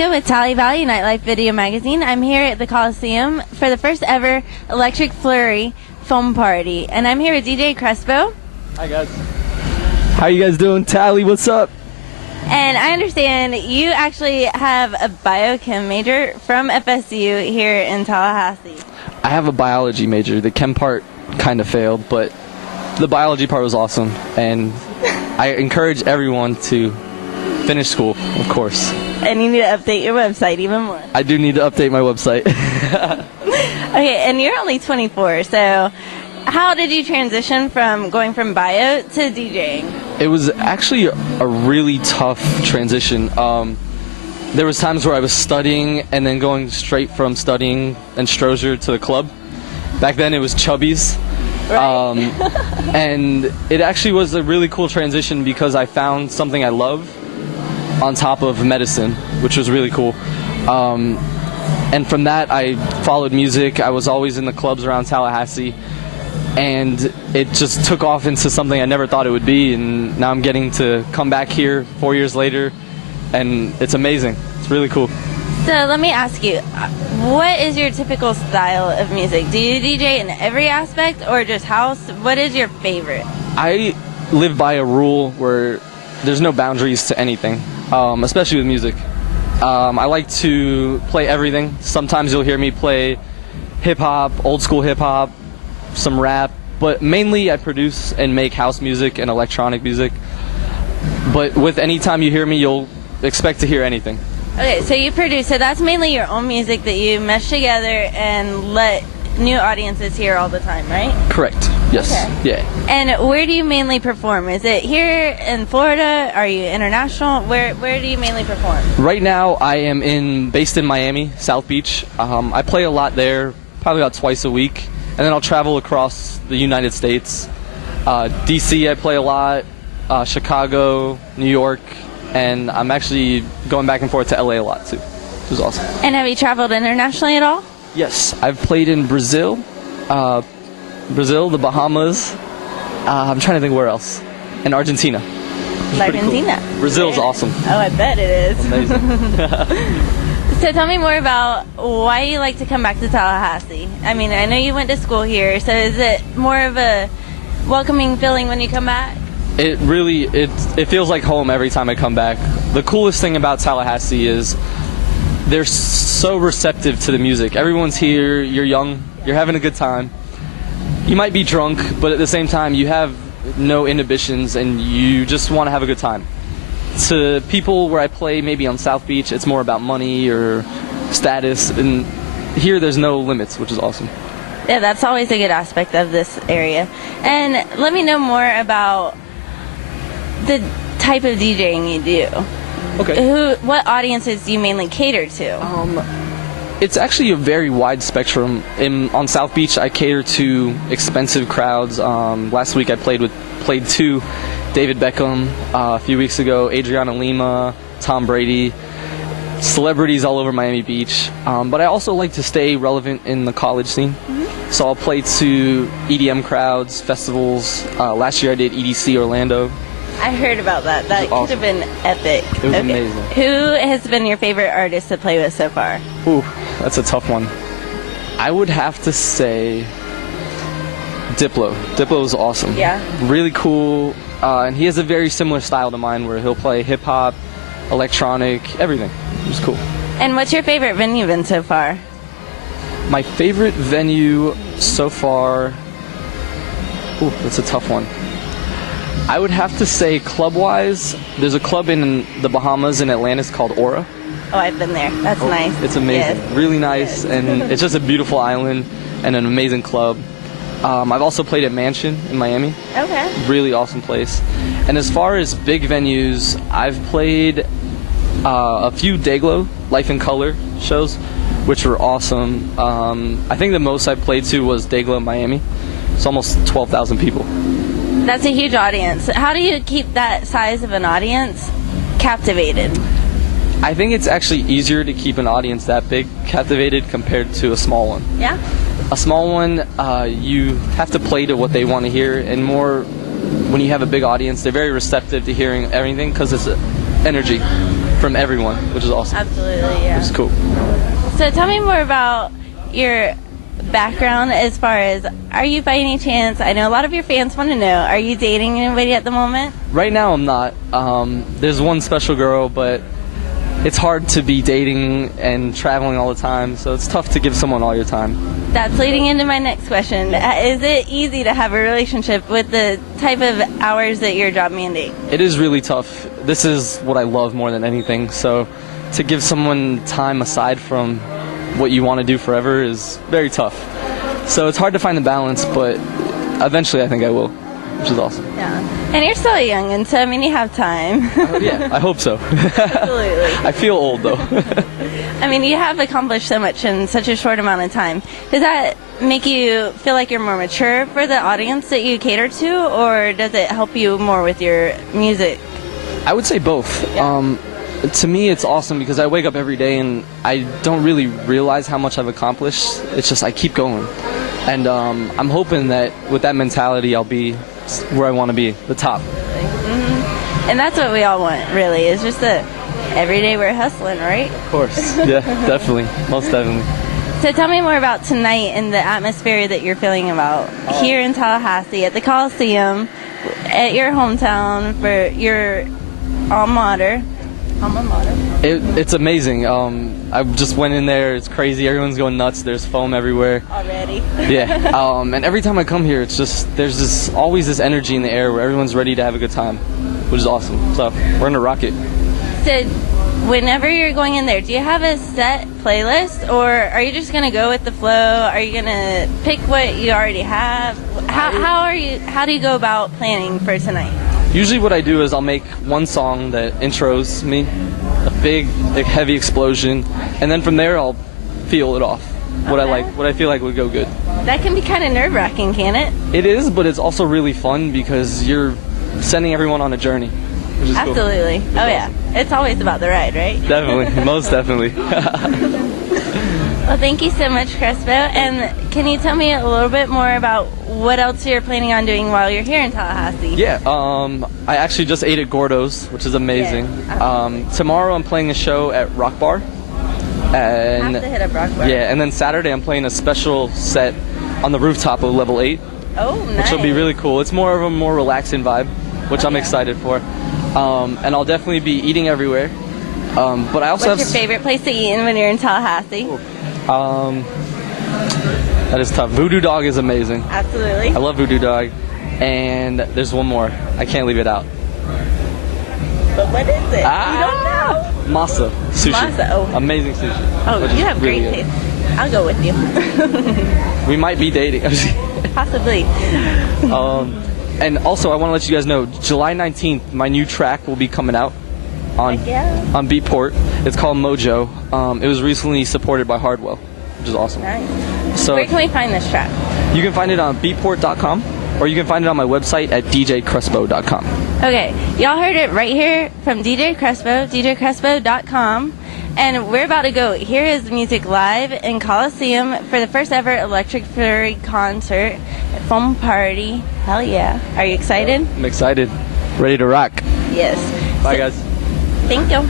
Jessica with Tally Valley Nightlife Video Magazine. I'm here at the Coliseum for the first ever Electric Flurry foam party, and I'm here with DJ Crespo. Hi guys. How you guys doing? Tally, what's up? And I understand you actually have a biochem major from FSU here in Tallahassee. I have a biology major. The chem part kind of failed, but the biology part was awesome, and I encourage everyone to finish school, of course. And you need to update your website even more. I do need to update my website. Okay, and you're only 24, so how did you transition from going from bio to DJing? It was actually a really tough transition. There was times where I was studying and then going straight from studying and Strozier to the club. Back then it was Chubby's. Right. And it actually was a really cool transition because I found something I love on top of medicine, which was really cool. And from that, I followed music. I was always in the clubs around Tallahassee, and it just took off into something I never thought it would be, and now I'm getting to come back here 4 years later, and it's amazing. It's really cool. So let me ask you, what is your typical style of music? Do you DJ in every aspect or just house? What is your favorite? I live by a rule where there's no boundaries to anything, especially with music. I like to play everything. Sometimes you'll hear me play hip-hop, old school hip-hop, some rap, but mainly I produce and make house music and electronic music. But with any time you hear me, you'll expect to hear anything. Okay, so you produce, so that's mainly your own music that you mesh together and let new audiences hear all the time, right? Correct. Yes. Okay. Yeah. And where do you mainly perform? Is it here in Florida? Are you international? Where do you mainly perform? Right now, I am based in Miami, South Beach. I play a lot there, probably about twice a week, and then I'll travel across the United States. DC, I play a lot. Chicago, New York, and I'm actually going back and forth to LA a lot too, which is awesome. And have you traveled internationally at all? Yes, I've played in Brazil, the Bahamas. I'm trying to think where else. And Argentina. Argentina. Cool. Brazil's awesome. Oh, I bet it is. Amazing. So tell me more about why you like to come back to Tallahassee. I mean, I know you went to school here, so is it more of a welcoming feeling when you come back? It really, it feels like home every time I come back. The coolest thing about Tallahassee is they're so receptive to the music. Everyone's here, you're young, you're having a good time. You might be drunk, but at the same time you have no inhibitions and you just want to have a good time. To people where I play maybe on South Beach, it's more about money or status, and here there's no limits, which is awesome. Yeah, that's always a good aspect of this area. And let me know more about the type of DJing you do. Okay. What audiences do you mainly cater to? It's actually a very wide spectrum. On South Beach, I cater to expensive crowds. Last week I played to David Beckham. A few weeks ago, Adriana Lima, Tom Brady, celebrities all over Miami Beach. But I also like to stay relevant in the college scene. Mm-hmm. So I'll play to EDM crowds, festivals. Last year I did EDC Orlando. I heard about that. That could awesome. have been epic. It was amazing. Who has been your favorite artist to play with so far? Ooh, that's a tough one. I would have to say Diplo. Diplo is awesome. Yeah. Really cool. And he has a very similar style to mine where he'll play hip-hop, electronic, everything. It's cool. And what's your favorite venue been so far? My favorite venue so far... Ooh, that's a tough one. I would have to say club-wise, there's a club in the Bahamas in Atlantis called Aura. Oh, I've been there. That's nice. It's amazing. Yes. Really nice, and it's just a beautiful island and an amazing club. I've also played at Mansion in Miami. Okay. Really awesome place. And as far as big venues, I've played a few Dayglow Life in Color shows, which were awesome. I think the most I played to was Dayglow Miami. It's almost 12,000 people. That's a huge audience. How do you keep that size of an audience captivated? I think it's actually easier to keep an audience that big captivated compared to a small one. Yeah? A small one, you have to play to what they want to hear, and more when you have a big audience, they're very receptive to hearing everything because it's energy. from everyone, which is awesome. Absolutely, yeah. Which is cool. So tell me more about your background as far as, are you by any chance, I know a lot of your fans want to know, are you dating anybody at the moment? Right now I'm not. There's one special girl, but it's hard to be dating and traveling all the time, so it's tough to give someone all your time. That's leading into my next question. Is it easy to have a relationship with the type of hours that your job mandate? It is really tough. This is what I love more than anything, so to give someone time aside from what you want to do forever is very tough. So it's hard to find the balance, but eventually I think I will, which is awesome. Yeah. And you're still young, and so, I mean, you have time. Yeah, I hope so. Absolutely. I feel old, though. I mean, you have accomplished so much in such a short amount of time. Does that make you feel like you're more mature for the audience that you cater to, or does it help you more with your music? I would say both. Yeah. To me, it's awesome because I wake up every day and I don't really realize how much I've accomplished. It's just I keep going. And I'm hoping that with that mentality, I'll be where I want to be, the top. And that's what we all want, really, is just that every day we're hustling, right? Of course. Yeah, definitely. Most definitely. So tell me more about tonight and the atmosphere that you're feeling about here in Tallahassee at the Coliseum, at your hometown for your alma mater. It's amazing. I just went in there. It's crazy. Everyone's going nuts. There's foam everywhere. Already. Yeah. And every time I come here, it's just there's always this energy in the air where everyone's ready to have a good time, which is awesome. So we're gonna rock it. So whenever you're going in there, do you have a set playlist, or are you just gonna go with the flow? Are you gonna pick what you already have? How do you go about planning for tonight? Usually what I do is I'll make one song that intros me, a big, heavy explosion, and then from there I'll feel it off. What I feel like would go good. That can be kind of nerve-wracking, can't it? It is, but it's also really fun because you're sending everyone on a journey, which is Absolutely. Cool. Oh yeah. It's always about the ride, right? Definitely. Most definitely. Well, thank you so much, Crespo. And can you tell me a little bit more about what else you're planning on doing while you're here in Tallahassee? Yeah, I actually just ate at Gordo's, which is amazing. Yeah. Tomorrow I'm playing a show at Rock Bar. And Have to hit up Rock Bar. Yeah, and then Saturday I'm playing a special set on the rooftop of Level 8. Oh, nice. Which will be really cool. It's more of a more relaxing vibe, which I'm excited for. And I'll definitely be eating everywhere. But I also What's your favorite place to eat when you're in Tallahassee? That is tough. Voodoo Dog is amazing. Absolutely. I love Voodoo Dog. And there's one more. I can't leave it out. But what is it? You don't know? Masa sushi. Masa, oh. Amazing sushi. Oh, you have really great taste. I'll go with you. We might be dating. Possibly. And also, I want to let you guys know, July 19th, my new track will be coming out on Beatport. It's called Mojo. It was recently supported by Hardwell, which is awesome. Nice. So where can we find this track? You can find it on beatport.com, or you can find it on my website at djcrespo.com. Okay, y'all heard it right here from DJ Crespo, djcrespo.com. And we're about to go hear his music live in Coliseum for the first ever Electric Fury concert. Foam party. Hell yeah. Are you excited? I'm excited. Ready to rock. Yes. Bye, guys. Thank you.